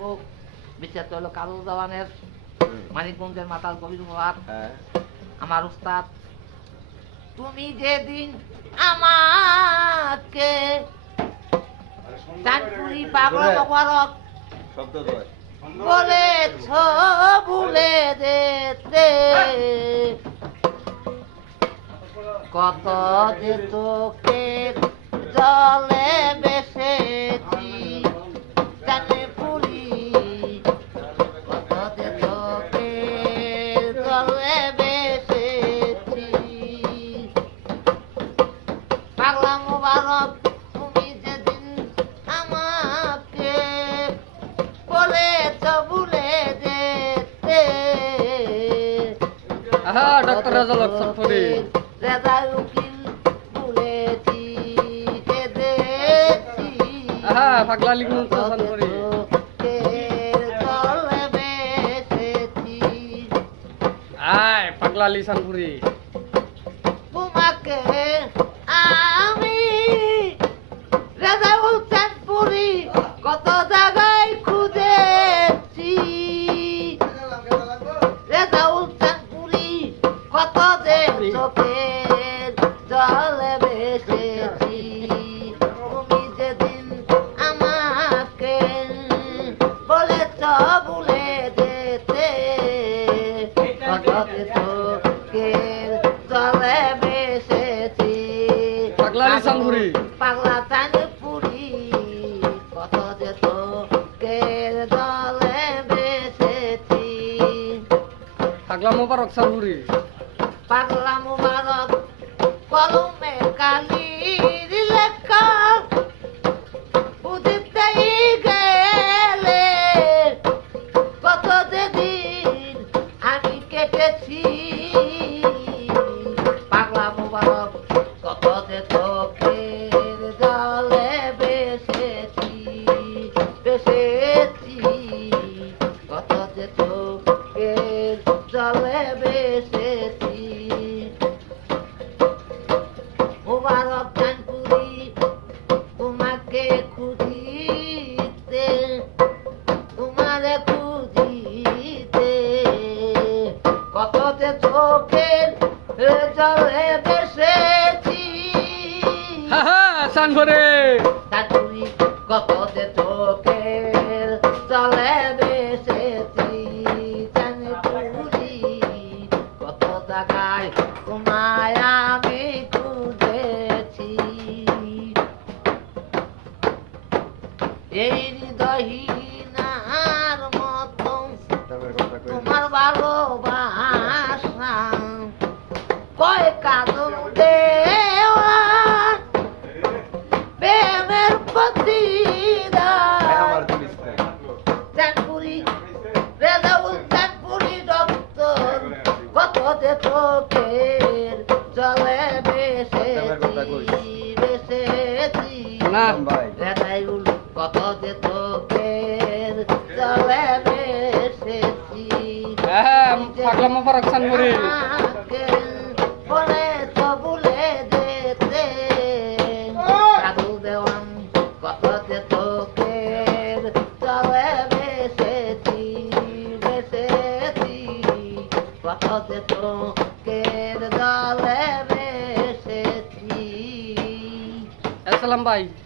কাব্য বিখ্যাত হলো কাজল দেওয়ানের মানিকগঞ্জের মাতাল কবির উপহার। আমার উস্তাদ তুমি যেদিন আমাকে চাঁদপুরি পাগল মোবারক বলেছ ভুলে যেতে, কত যে তোকে জলে বেসেছি চাঁদপুরি, কত যে তোকে জলে বেসেছি পাগলা মোবারক তুমি যেদিন আমাকে বলেছ ভুলে যেতে। ডক্টর রাজাল আক্তারপুরি রাজা উকিল বলেছি কেঁদেছি, পাগলা লিখুন সানপুরি জলে বেসেছি পাগলা লি সানপুরি। তোমাকে আমি রাজাউল চাঁদপুরি কত জায়গায় খুঁজেছি, রাজাউল চাঁদপুরি কত যে চোখের জলে বেসেছি, তুমি যেদিন আমাকে বলেছ ভুলে যেতে, কত যে চোখের জলে বেসেছি পাগলা লি সানপুরি পাগলা চাঁদপুরি, কত যে তোকের জলে বেসেছি পাগলা মোবারক সানপুরি। পাগলা মুবারক কলমে কালির লেখা বুঝতেই গেলে, কত যে দিন আমি কেটেছি পাগলা মুবারক, কত যে তোকের জলে বেসেছি বেসেছি, কত যে তোকের জলে বেসেছি মুবারক চাঁদপুরি তোমাকে খুঁজিতে, তোমারে খুঁজিতে, কত যে চোখের জলে বেসেছি সানপুরি চাঁদপুরি, কত যে চোখের জলে বেসেছি চাঁদপুরি, কত জায়গায় তোমায় আমি খুঁজেছি, এই হৃদয়হীনার মতো তোমার ভালোবাসা কয় কাজল দেওয়া প্রেমের প্রতিদান, চাঁদপুরি রেজাউল চাঁদপুরি ডক্টর কত যে চোখের জলে বেসেছি বেসেছি, রেজাউল কত যে চোখের জলে বেসেছি পাগলা মোবারক সানপুরি আমাকে বলেছ ভুলে যেতে, কাজল দেওয়ান কত যে তোকের জলে বেসেছি বেসেছি, কত যে তোকের জলে বেসেছি। আসসালাম ভাই।